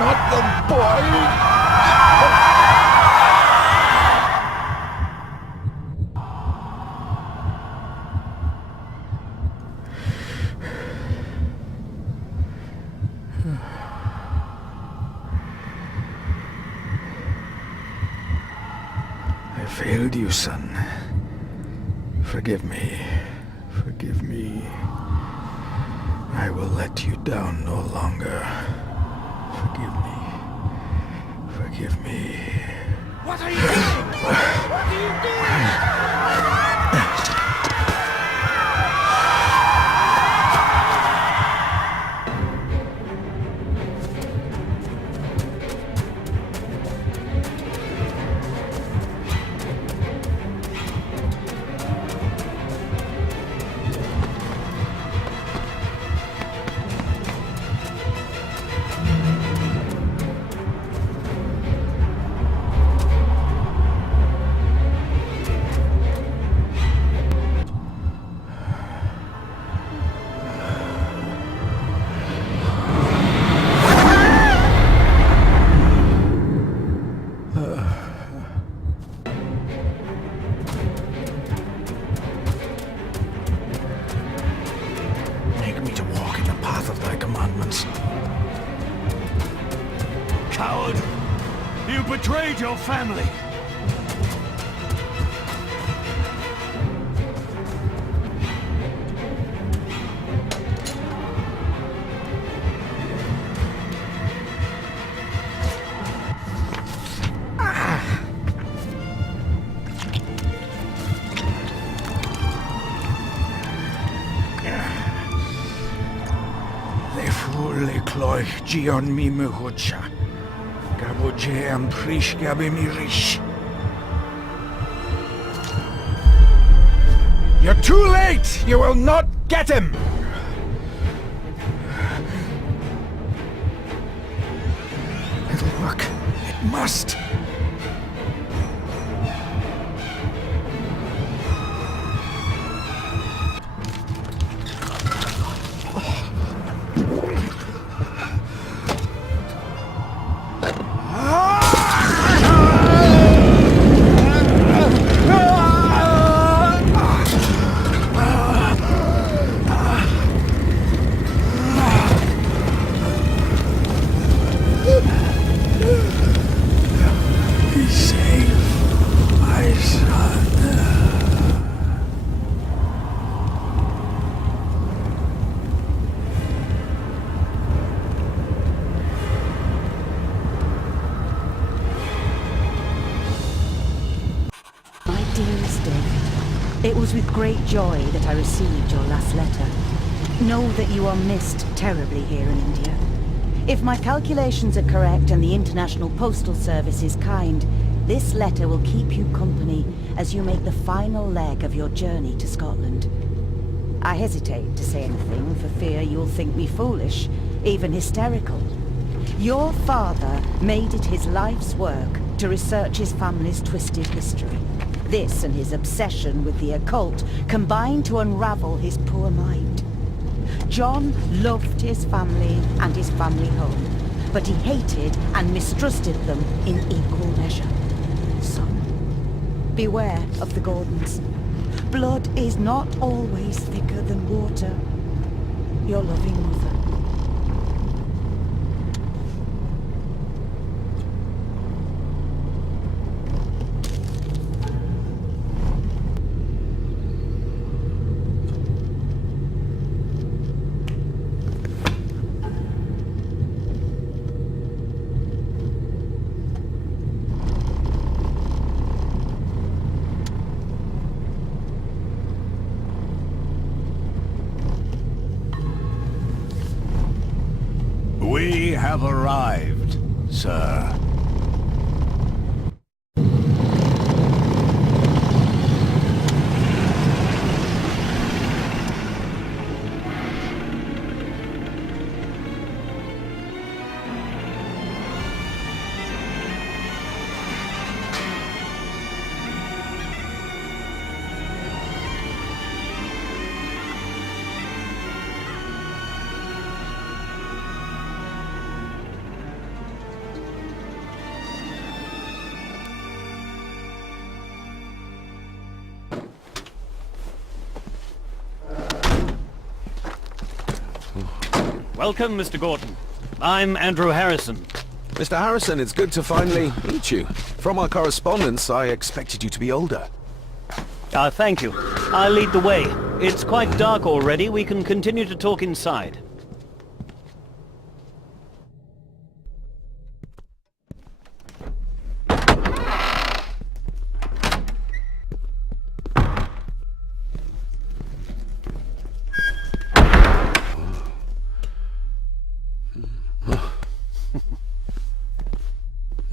not the boy! I failed you, son. Forgive me. Forgive me. I will let you down no longer. Forgive me. Forgive me. What are you doing? What are you doing? Coward! You betrayed your family! Gion mi muhucha. Gaboje am prish gabe mi rish. You're too late! You will not get him! It'll work. It must. It was with great joy that I received your last letter. Know that you are missed terribly here in India. If my calculations are correct and the International Postal Service is kind, this letter will keep you company as you make the final leg of your journey to Scotland. I hesitate to say anything for fear you'll think me foolish, even hysterical. Your father made it his life's work to research his family's twisted history. This and his obsession with the occult combined to unravel his poor mind. John loved his family and his family home, but he hated and mistrusted them in equal measure. Son, beware of the Gordons. Blood is not always thicker than water. Your loving mother. We have arrived, sir. Welcome, Mr. Gordon. I'm Andrew Harrison. Mr. Harrison, it's good to finally meet you. From our correspondence, I expected you to be older. Thank you. I'll lead the way. It's quite dark already. We can continue to talk inside.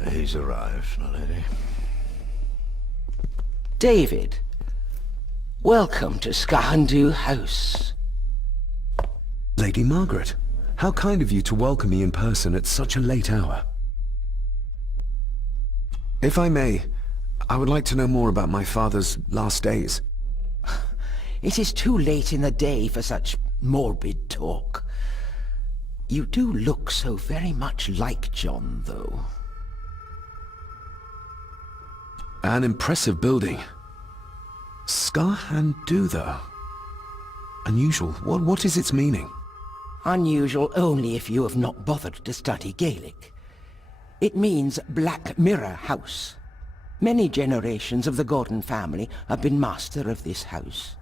He's arrived, my lady. David, welcome to Skahandu House. Lady Margaret, how kind of you to welcome me in person at such a late hour. If I may, I would like to know more about my father's last days. It is too late in the day for such morbid talk. You do look so very much like John, though. An impressive building. Skahandu, though. Unusual. What is its meaning? Unusual only if you have not bothered to study Gaelic. It means Black Mirror House. Many generations of the Gordon family have been master of this house.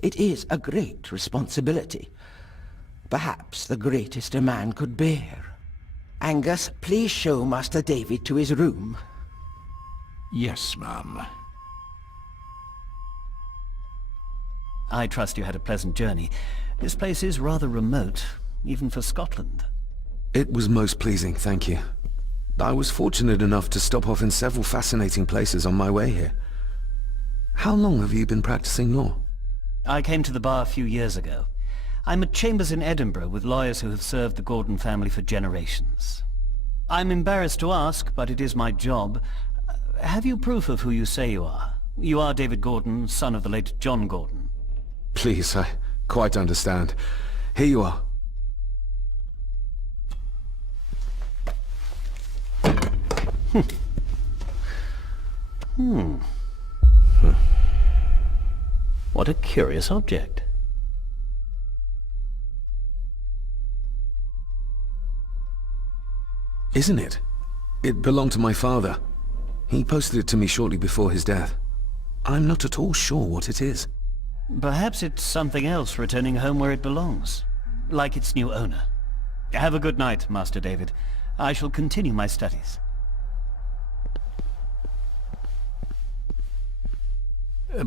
It is a great responsibility. Perhaps the greatest a man could bear. Angus, please show Master David to his room. Yes, ma'am. I trust you had a pleasant journey. This place is rather remote, even for Scotland. It was most pleasing, thank you. I was fortunate enough to stop off in several fascinating places on my way here. How long have you been practicing law? I came to the bar a few years ago. I'm at chambers in Edinburgh with lawyers who have served the Gordon family for generations. I'm embarrassed to ask, but it is my job. Have you proof of who you say you are? You are David Gordon, son of the late John Gordon. Please, I quite understand. Here you are. What a curious object. Isn't it? It belonged to my father. He posted it to me shortly before his death. I'm not at all sure what it is. Perhaps it's something else returning home where it belongs, like its new owner. Have a good night, Master David. I shall continue my studies.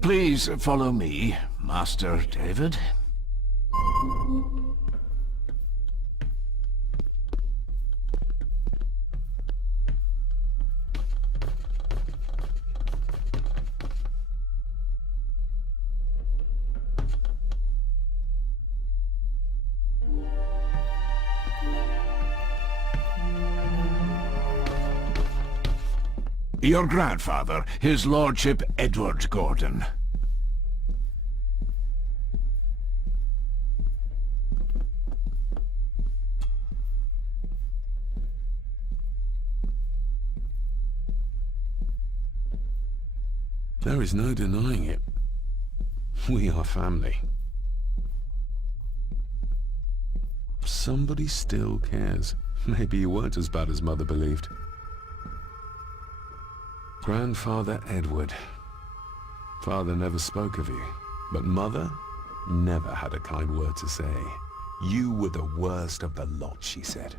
Please follow me, Master David. Your grandfather, his lordship Edward Gordon. There is no denying it. We are family. Somebody still cares. Maybe you weren't as bad as Mother believed. Grandfather Edward. Father never spoke of you, but Mother never had a kind word to say. You were the worst of the lot, she said.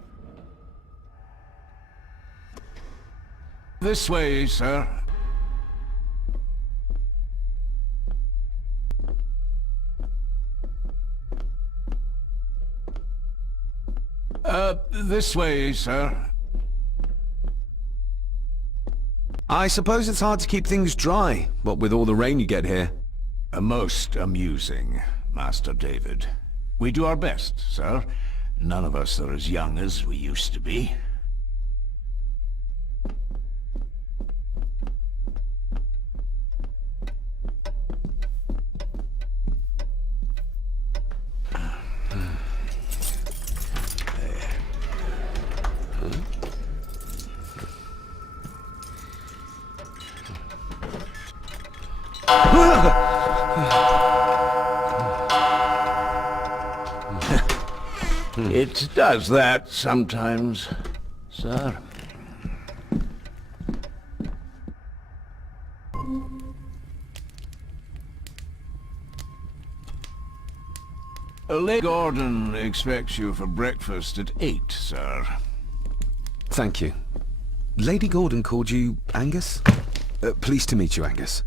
This way, sir. This way, sir. I suppose it's hard to keep things dry, what with all the rain you get here. Most amusing, Master David. We do our best, sir. None of us are as young as we used to be. It does that sometimes, sir. Lady Gordon expects you for breakfast at 8, sir. Thank you. Lady Gordon called you Angus? Pleased to meet you, Angus.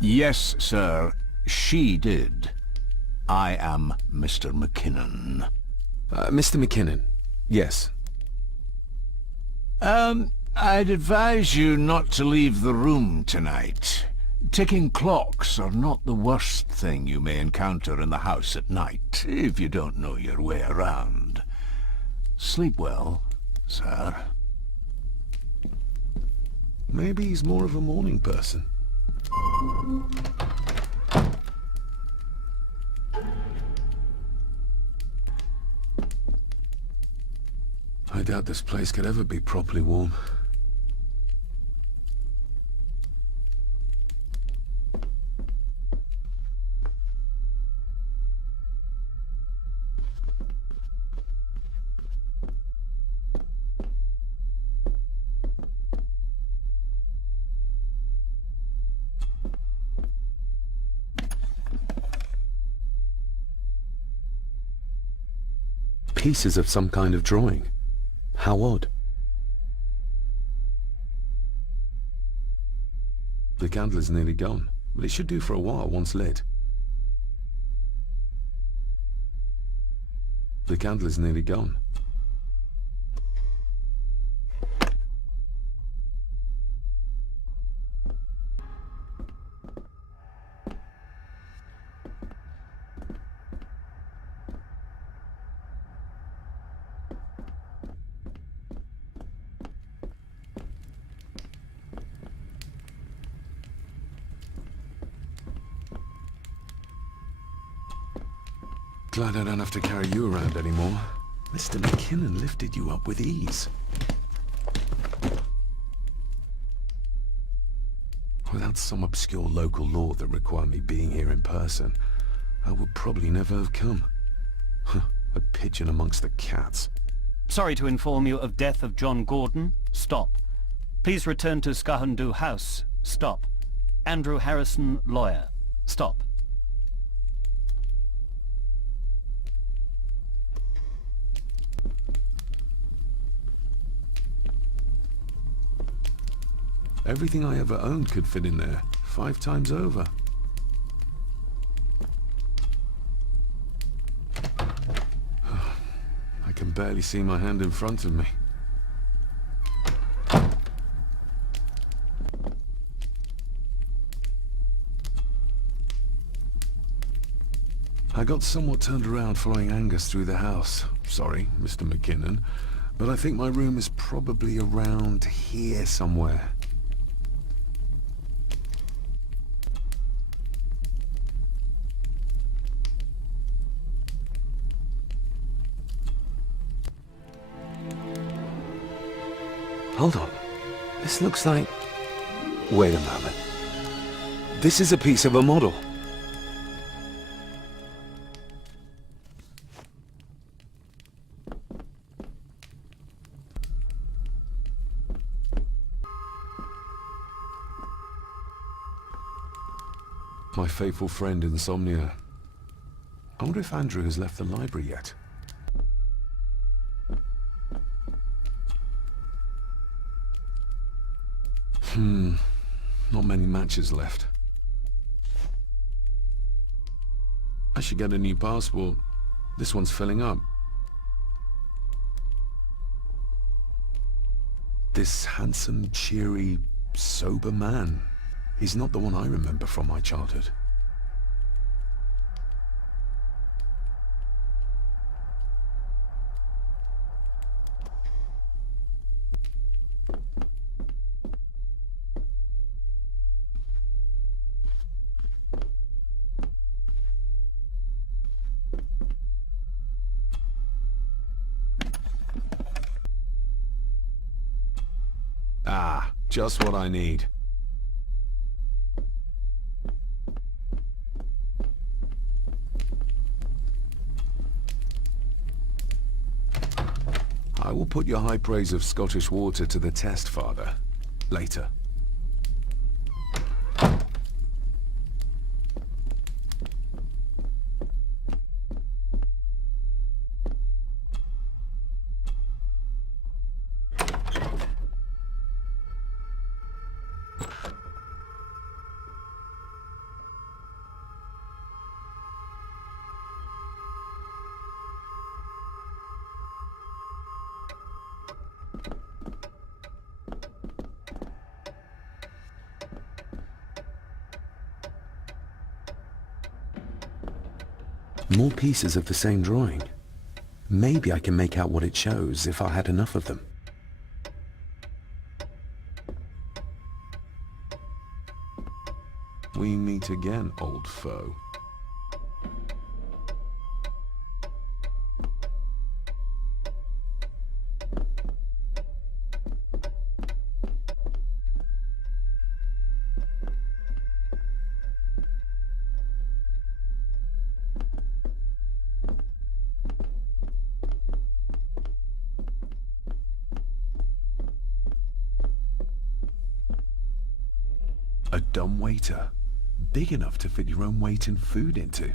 Yes, sir. She did. I am Mr. McKinnon. Mr. McKinnon. Yes. I'd advise you not to leave the room tonight. Ticking clocks are not the worst thing you may encounter in the house at night, if you don't know your way around. Sleep well, sir. Maybe he's more of a morning person. I doubt this place could ever be properly warm. Pieces of some kind of drawing. How odd. The candle is nearly gone, but it should do for a while once lit. The candle is nearly gone. Glad I don't have to carry you around anymore. Mr. McKinnon lifted you up with ease. Without some obscure local law that required me being here in person, I would probably never have come. A pigeon amongst the cats. Sorry to inform you of death of John Gordon. Stop. Please return to Skahandu House. Stop. Andrew Harrison, lawyer. Stop. Everything I ever owned could fit in there, 5 times over. I can barely see my hand in front of me. I got somewhat turned around following Angus through the house. Sorry, Mr. McKinnon, but I think my room is probably around here somewhere. Hold on. This looks like... Wait a moment. This is a piece of a model. My faithful friend Insomnia. I wonder if Andrew has left the library yet. Not many matches left. I should get a new passport. This one's filling up. This handsome, cheery, sober man. He's not the one I remember from my childhood. Ah, just what I need. I will put your high praise of Scottish water to the test, Father. Later. More pieces of the same drawing. Maybe I can make out what it shows if I had enough of them. We meet again, old foe. A dumbwaiter, big enough to fit your own weight in food into.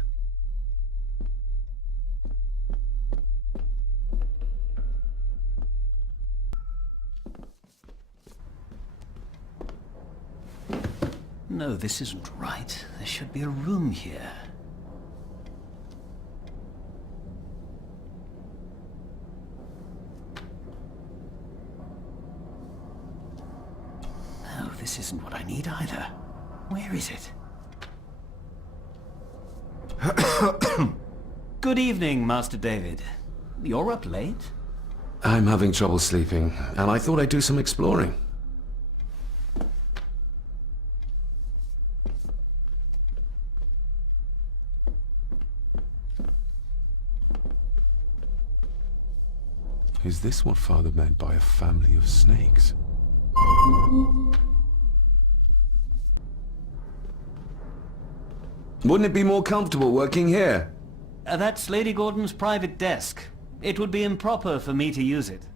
No, this isn't right. There should be a room here. No, this isn't what I need either. Where is it? Good evening, Master David. You're up late? I'm having trouble sleeping, and I thought I'd do some exploring. Is this what Father meant by a family of snakes? Wouldn't it be more comfortable working here? That's Lady Gordon's private desk. It would be improper for me to use it.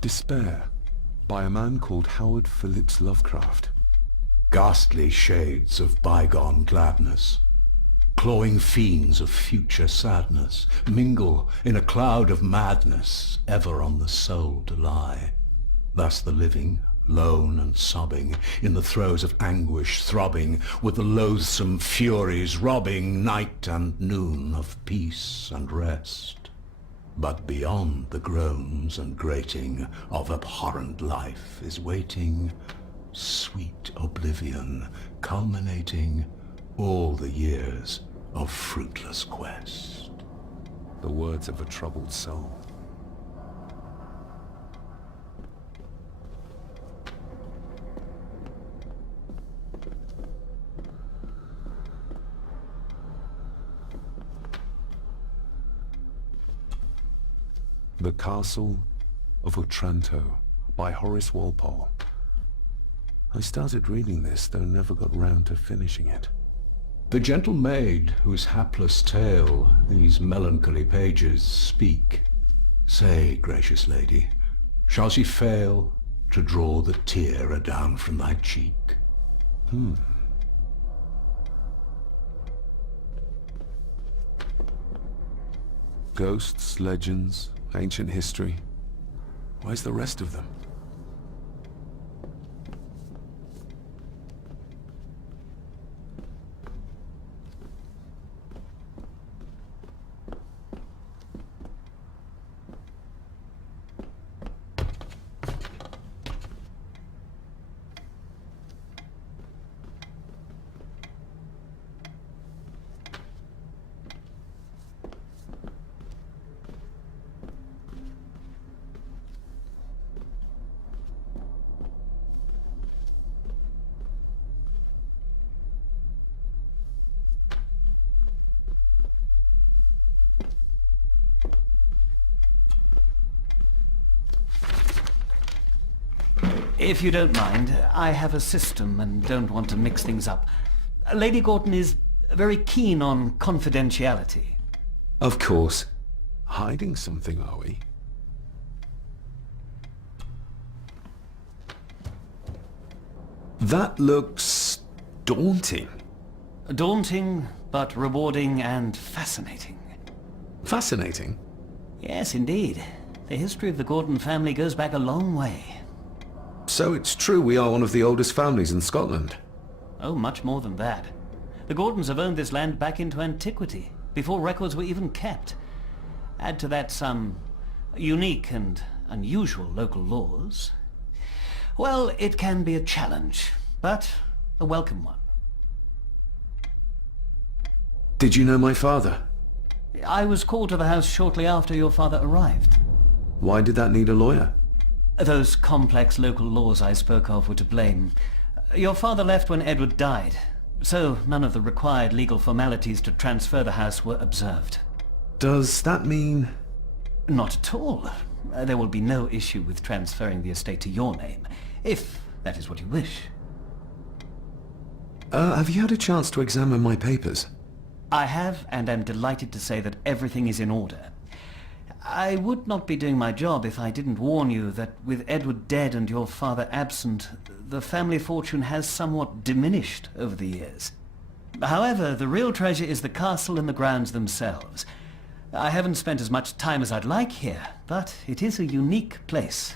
Despair, by a man called Howard Phillips Lovecraft. Ghastly shades of bygone gladness, clawing fiends of future sadness, mingle in a cloud of madness, ever on the soul to lie. Thus the living, lone and sobbing, in the throes of anguish throbbing, with the loathsome furies robbing night and noon of peace and rest. But beyond the groans and grating of abhorrent life is waiting sweet oblivion, culminating all the years of fruitless quest. The words of a troubled soul. The Castle of Otranto by Horace Walpole. I started reading this, though never got round to finishing it. The gentle maid whose hapless tale these melancholy pages speak, say, gracious lady, shall she fail to draw the tear adown from thy cheek? Ghosts, legends, ancient history. Where's the rest of them? If you don't mind, I have a system and don't want to mix things up. Lady Gordon is very keen on confidentiality. Of course. Hiding something, are we? That looks daunting. Daunting, but rewarding and fascinating. Fascinating? Yes, indeed. The history of the Gordon family goes back a long way. So it's true we are one of the oldest families in Scotland. Oh, much more than that. The Gordons have owned this land back into antiquity, before records were even kept. Add to that some unique and unusual local laws. Well, it can be a challenge, but a welcome one. Did you know my father? I was called to the house shortly after your father arrived. Why did that need a lawyer? Those complex local laws I spoke of were to blame. Your father left when Edward died, so none of the required legal formalities to transfer the house were observed. Does that mean... Not at all. There will be no issue with transferring the estate to your name, if that is what you wish. Have you had a chance to examine my papers? I have, and am delighted to say that everything is in order. I would not be doing my job if I didn't warn you that with Edward dead and your father absent, the family fortune has somewhat diminished over the years. However, the real treasure is the castle and the grounds themselves. I haven't spent as much time as I'd like here, but it is a unique place.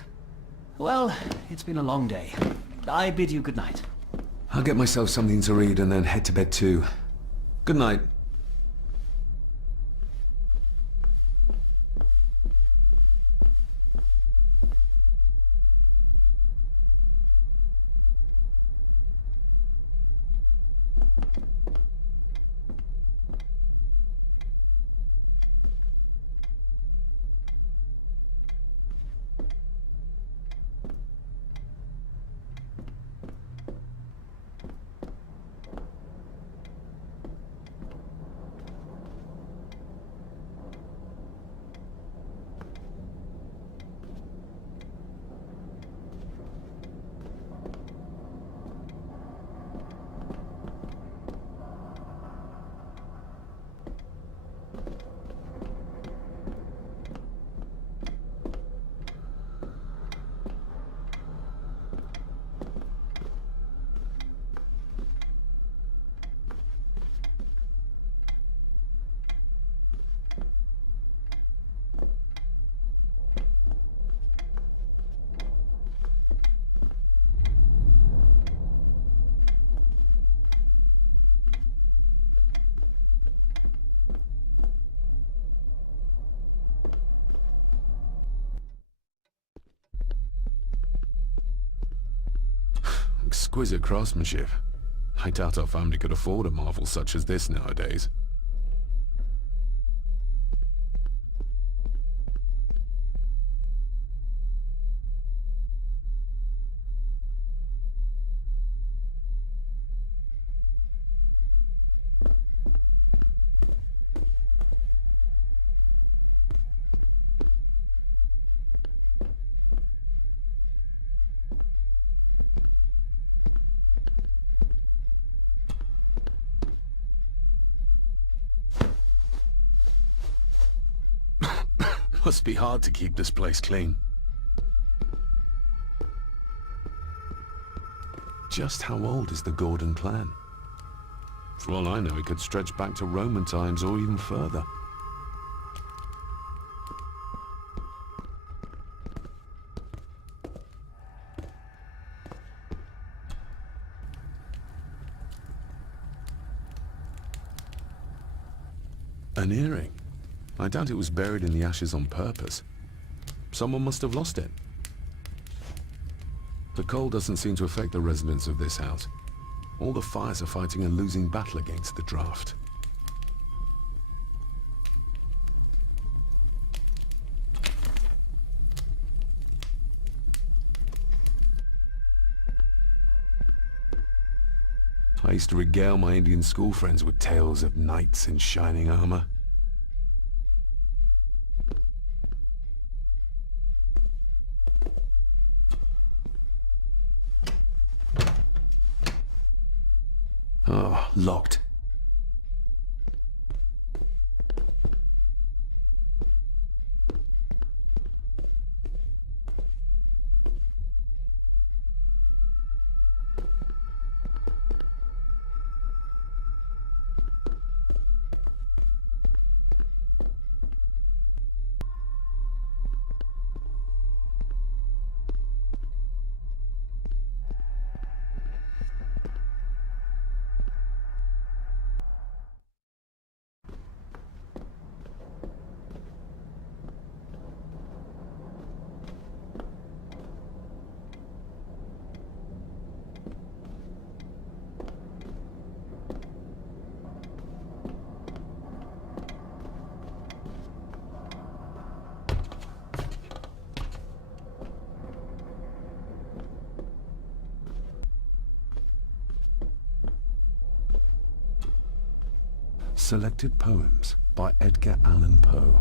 Well, it's been a long day. I bid you good night. I'll get myself something to read and then head to bed too. Good night. Exquisite craftsmanship. I doubt our family could afford a marvel such as this nowadays. Must be hard to keep this place clean. Just how old is the Gordon clan? For all I know, it could stretch back to Roman times or even further. An earring. I doubt it was buried in the ashes on purpose. Someone must have lost it. The cold doesn't seem to affect the residents of this house. All the fires are fighting a losing battle against the draft. I used to regale my Indian school friends with tales of knights in shining armor. Oh, locked. Selected Poems by Edgar Allan Poe.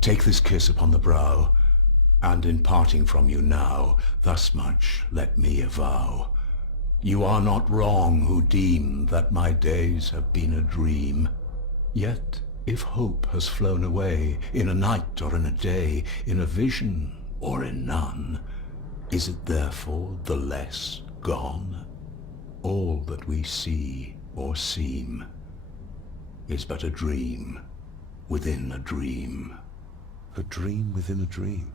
Take this kiss upon the brow, and in parting from you now, thus much let me avow. You are not wrong who deem that my days have been a dream. Yet, if hope has flown away, in a night or in a day, in a vision or in none, is it therefore the less gone? All that we see or seem is but a dream within a dream. A dream within a dream.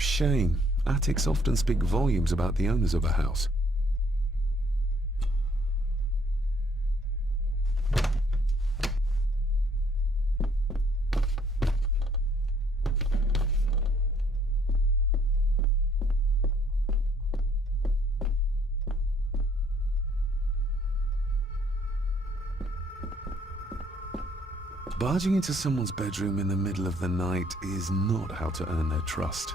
Shame. Attics often speak volumes about the owners of a house. Barging into someone's bedroom in the middle of the night is not how to earn their trust.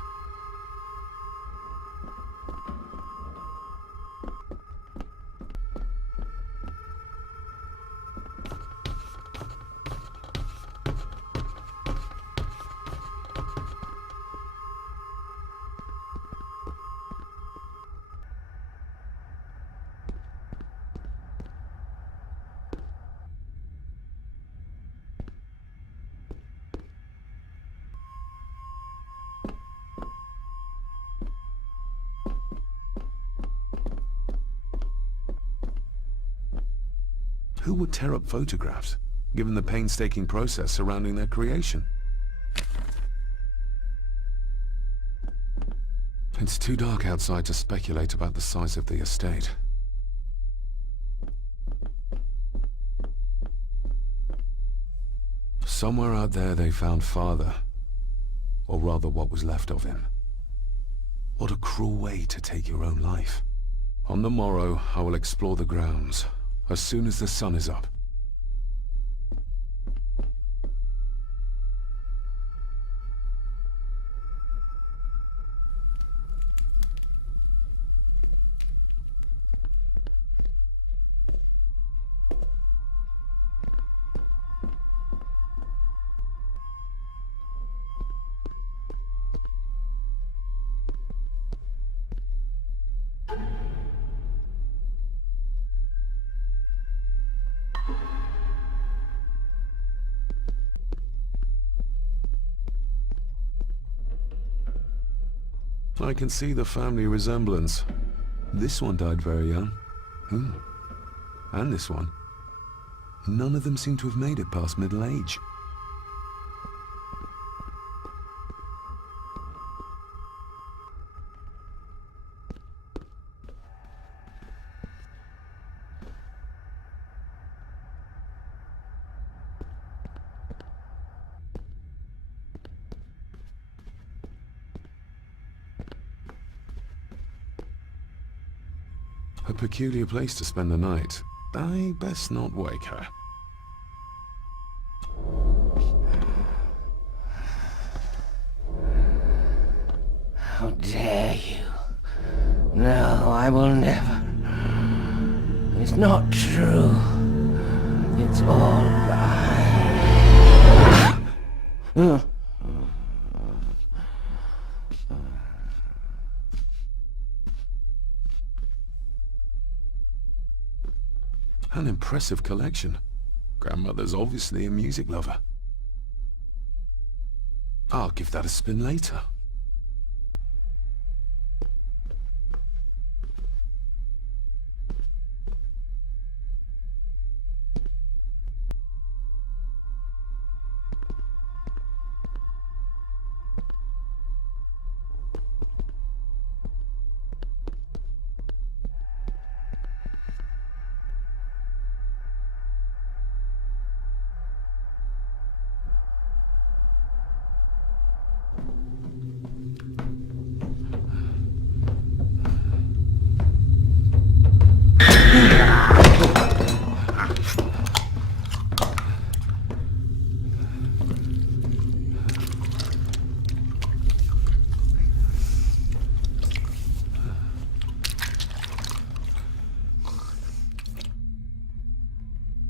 Who would tear up photographs, given the painstaking process surrounding their creation? It's too dark outside to speculate about the size of the estate. Somewhere out there they found father, or rather what was left of him. What a cruel way to take your own life. On the morrow, I will explore the grounds, as soon as the sun is up. I can see the family resemblance. This one died very young. And this one. None of them seem to have made it past middle age. A peculiar place to spend the night. I best not wake her. How dare you? No, I will never. It's not true. It's all lie. An impressive collection. Grandmother's obviously a music lover. I'll give that a spin later.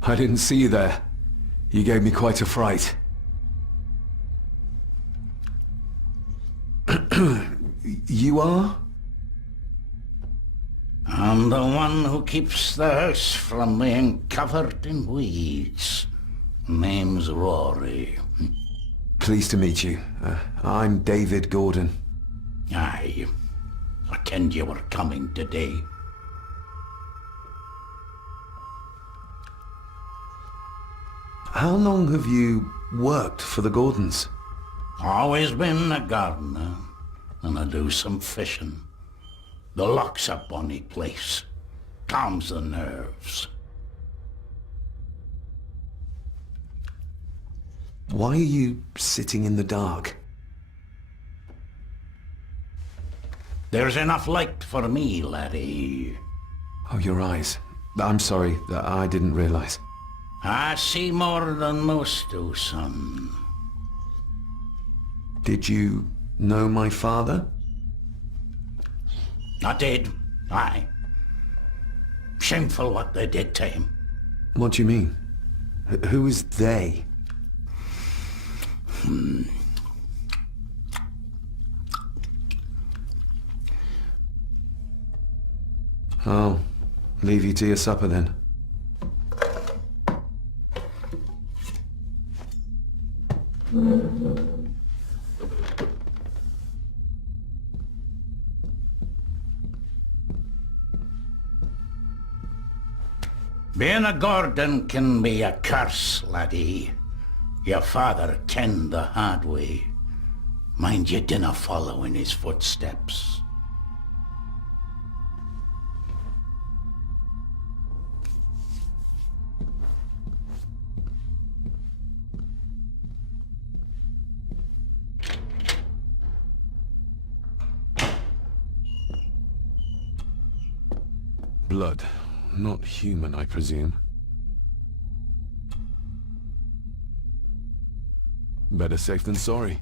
I didn't see you there. You gave me quite a fright. You are? I'm the one who keeps the house from being covered in weeds. Name's Rory. Pleased to meet you. I'm David Gordon. Aye. I kenned you were coming today. How long have you worked for the Gordons? Always been a gardener, and I do some fishing. The loch's a bonny place. Calms the nerves. Why are you sitting in the dark? There's enough light for me, laddie. Oh, your eyes. I'm sorry, I didn't realize. I see more than most do, son. Did you know my father? I did, aye. Shameful what they did to him. What do you mean? Who is they? I'll leave you to your supper then. Being a Gordon can be a curse, laddie. Your father kenned the hard way. Mind you dinna follow in his footsteps. Blood. Not human, I presume. Better safe than sorry.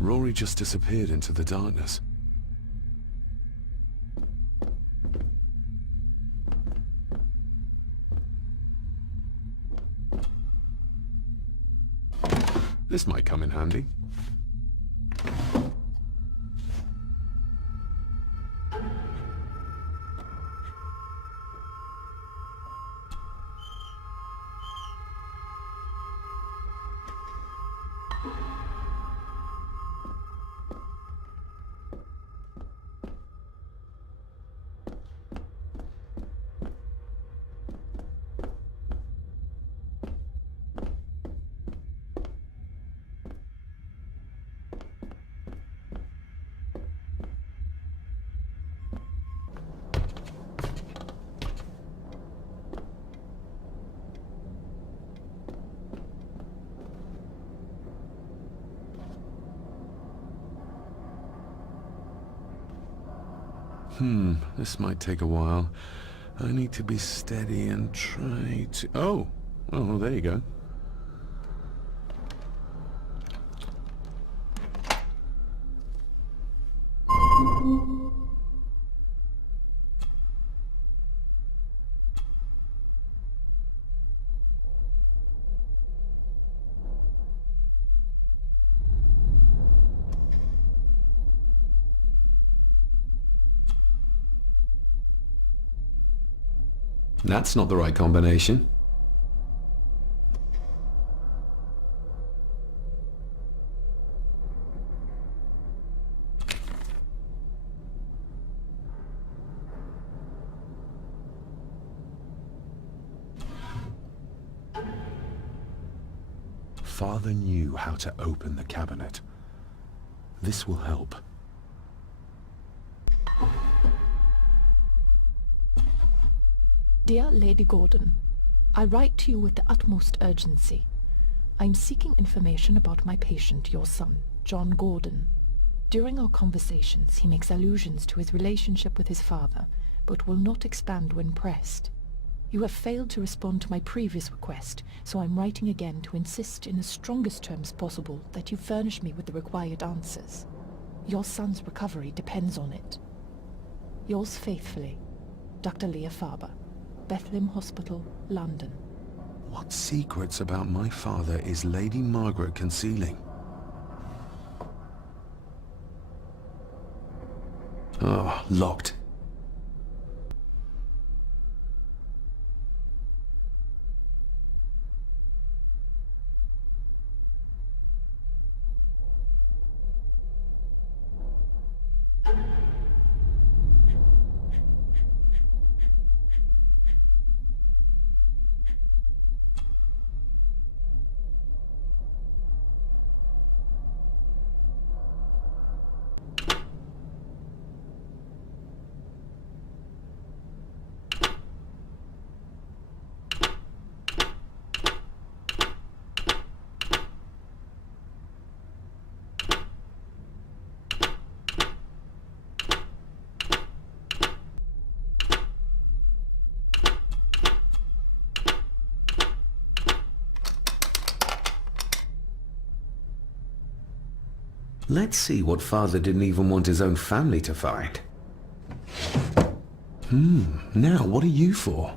Rory just disappeared into the darkness. This might come in handy. This might take a while. I need to be steady and try to... Oh, there you go. That's not the right combination. Father knew how to open the cabinet. This will help. Dear Lady Gordon, I write to you with the utmost urgency. I'm seeking information about my patient, your son, John Gordon. During our conversations, he makes allusions to his relationship with his father, but will not expand when pressed. You have failed to respond to my previous request, so I'm writing again to insist in the strongest terms possible that you furnish me with the required answers. Your son's recovery depends on it. Yours faithfully, Dr. Leah Farber. Bethlehem Hospital, London. What secrets about my father is Lady Margaret concealing? Oh, locked. Let's see what father didn't even want his own family to find. Now what are you for?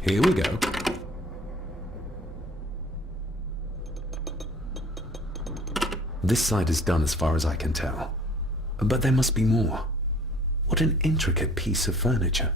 Here we go. This side is done as far as I can tell. But there must be more. What an intricate piece of furniture.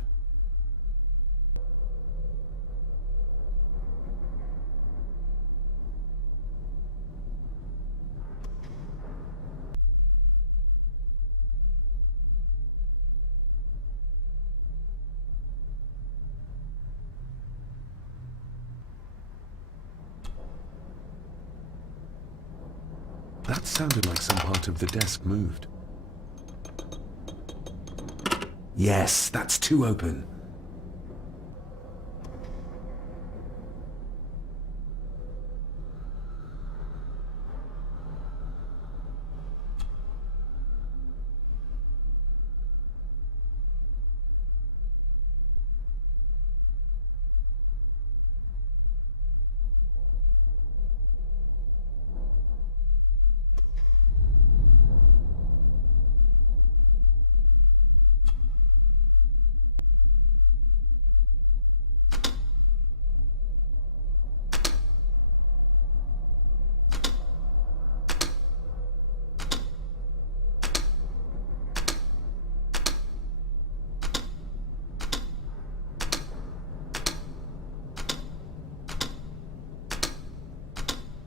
That sounded like some part of the desk moved. Yes, that's too open.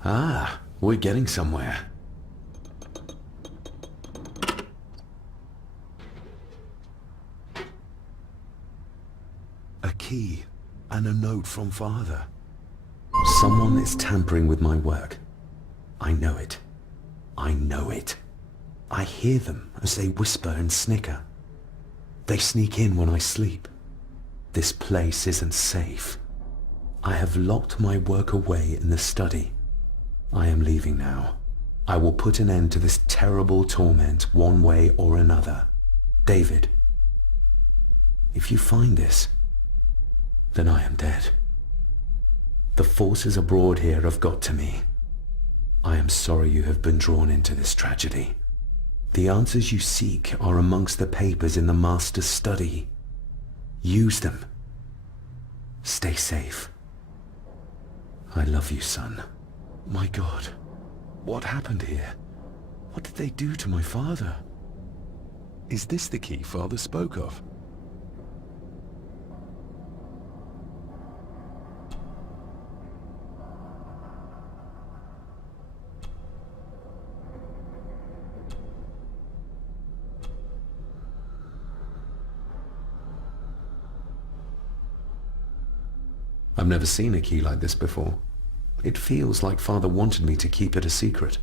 Ah, we're getting somewhere. A key and a note from father. Someone is tampering with my work. I know it. I know it. I hear them as they whisper and snicker. They sneak in when I sleep. This place isn't safe. I have locked my work away in the study. I am leaving now. I will put an end to this terrible torment one way or another. David, if you find this, then I am dead. The forces abroad here have got to me. I am sorry you have been drawn into this tragedy. The answers you seek are amongst the papers in the Master's study. Use them. Stay safe. I love you, son. My God, what happened here? What did they do to my father? Is this the key Father spoke of? I've never seen a key like this before. It feels like Father wanted me to keep it a secret.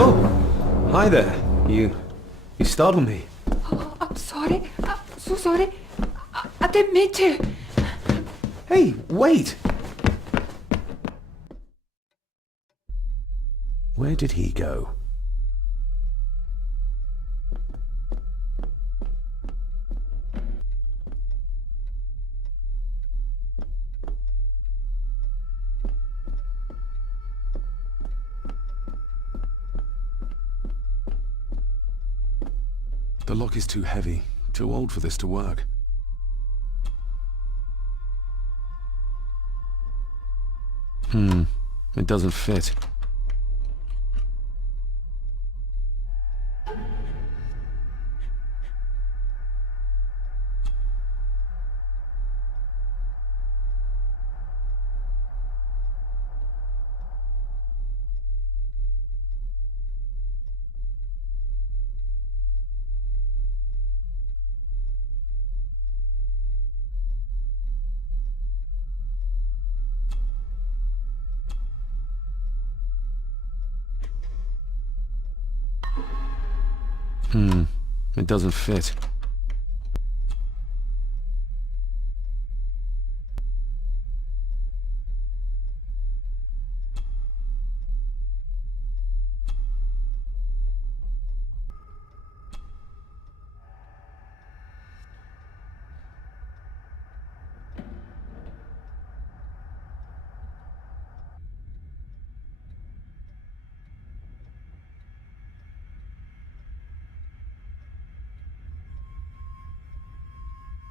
Oh! Hi there. You startled me. Oh, I'm sorry. I'm so sorry. I didn't mean to. Hey, wait! Where did he go? The lock is too heavy, too old for this to work. It doesn't fit. It doesn't fit.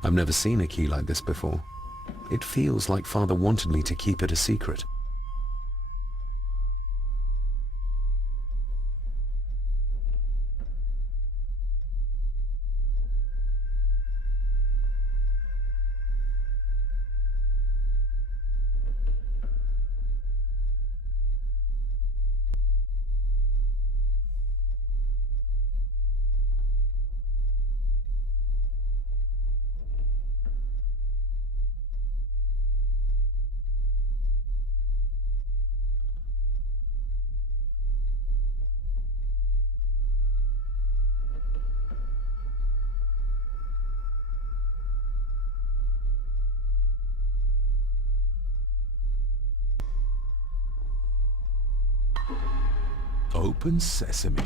I've never seen a key like this before. It feels like Father wanted me to keep it a secret. Open sesame.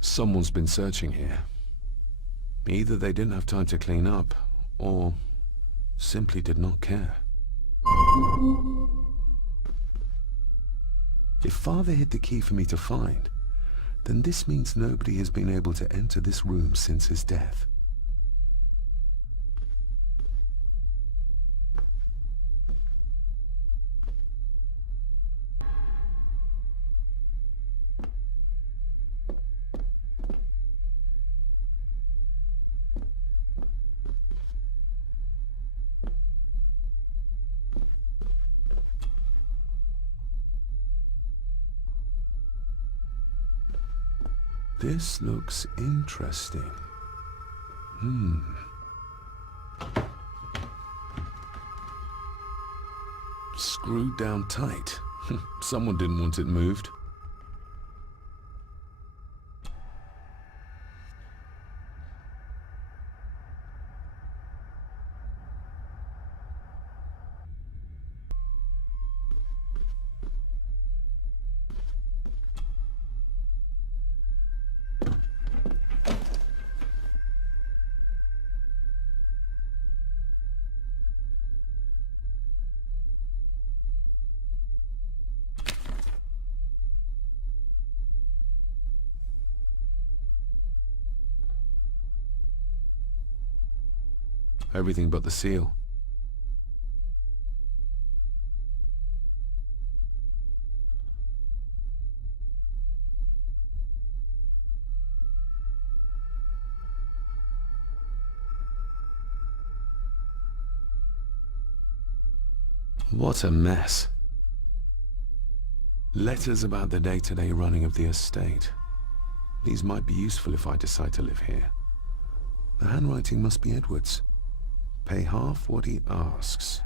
Someone's been searching here. Either they didn't have time to clean up, or simply did not care. If Father hid the key for me to find, then this means nobody has been able to enter this room since his death. This looks interesting. Screwed down tight. Someone didn't want it moved. Everything but the seal. What a mess. Letters about the day-to-day running of the estate. These might be useful if I decide to live here. The handwriting must be Edward's. Pay half what he asks.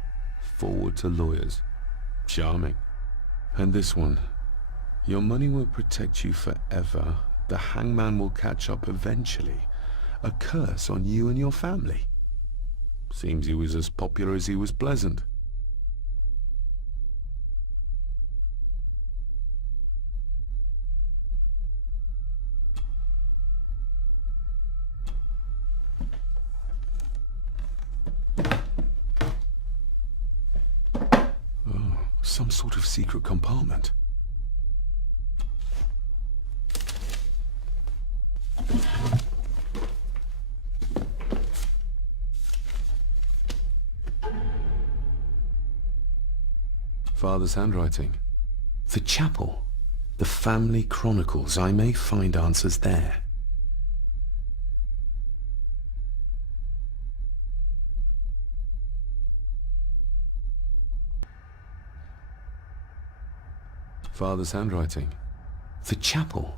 Forward to lawyers. Charming. And this one. Your money will protect you forever. The hangman will catch up eventually. A curse on you and your family. Seems he was as popular as he was pleasant. Some sort of secret compartment. Father's handwriting. The chapel. The family chronicles. I may find answers there. Father's handwriting. The chapel.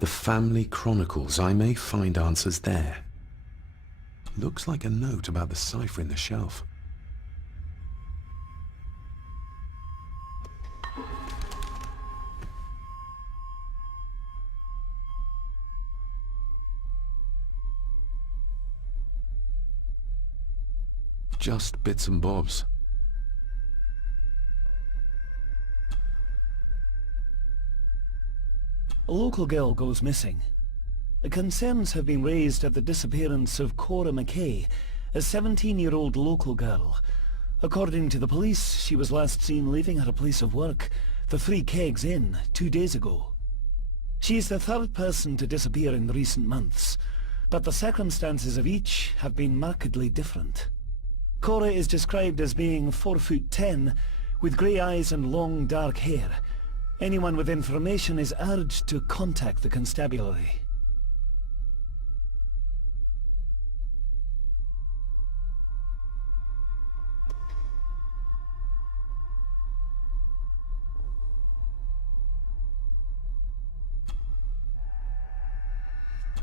The family chronicles. I may find answers there. Looks like a note about the cipher in the shelf. Just bits and bobs. A local girl goes missing. Concerns have been raised at the disappearance of Cora McKay, a 17-year-old local girl. According to the police, she was last seen leaving her place of work, the Three Kegs Inn, 2 days ago. She is the third person to disappear in recent months, but the circumstances of each have been markedly different. Cora is described as being 4'10", with grey eyes and long dark hair. Anyone with information is urged to contact the constabulary.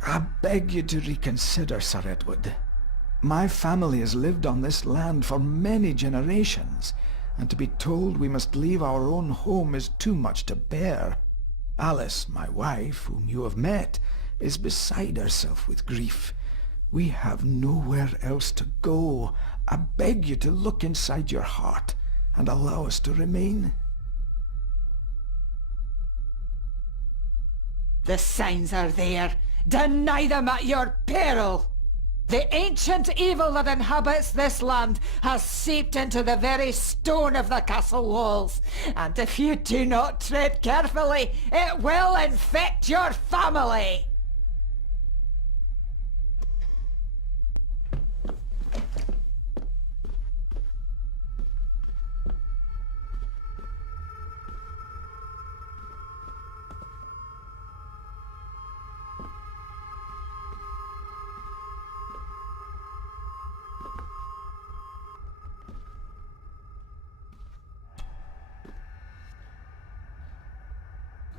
I beg you to reconsider, Sir Edward. My family has lived on this land for many generations, and to be told we must leave our own home is too much to bear. Alice, my wife, whom you have met, is beside herself with grief. We have nowhere else to go. I beg you to look inside your heart and allow us to remain. The signs are there. Deny them at your peril. The ancient evil that inhabits this land has seeped into the very stone of the castle walls, and if you do not tread carefully, it will infect your family.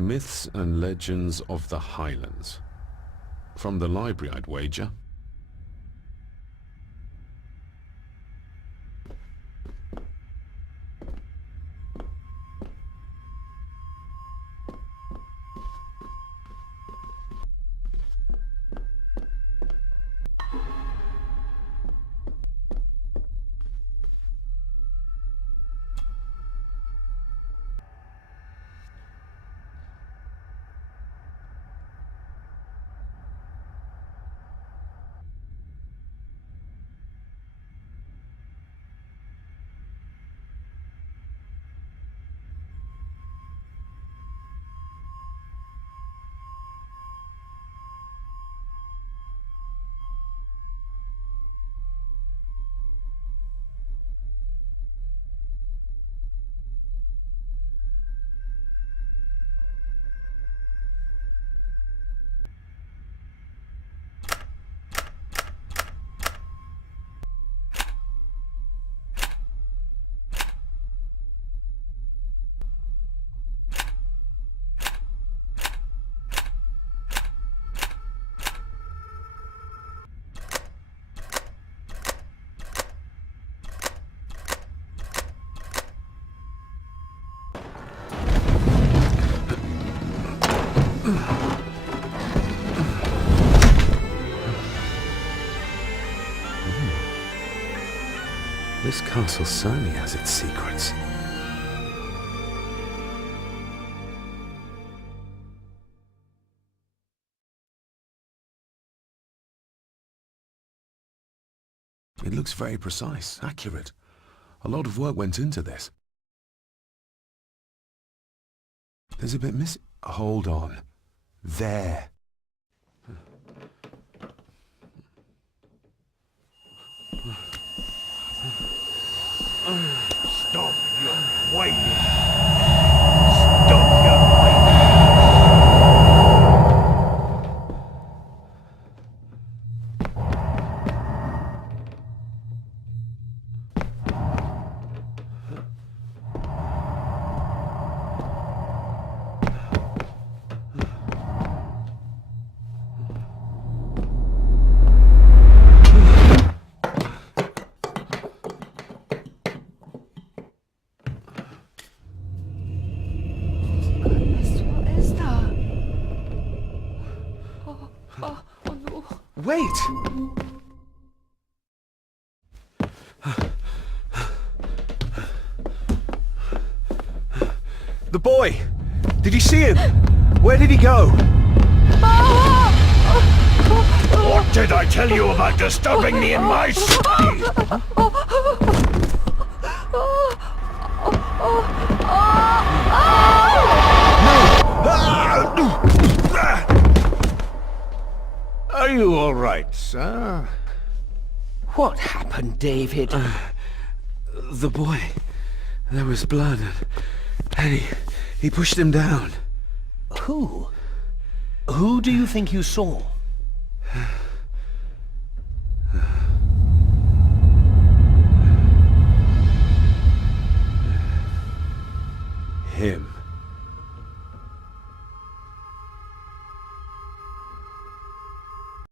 Myths and legends of the Highlands. From the library, I'd wager. This castle certainly has its secrets. It looks very precise, accurate. A lot of work went into this. There's a bit missing. Hold on. There. Stop your whining! Stop your whining! Wait! The boy! Did you see him? Where did he go? What did I tell you about disturbing me in my study? Are you all right, sir? What happened, David? The boy. There was blood and he pushed him down. Who? Who do you think you saw?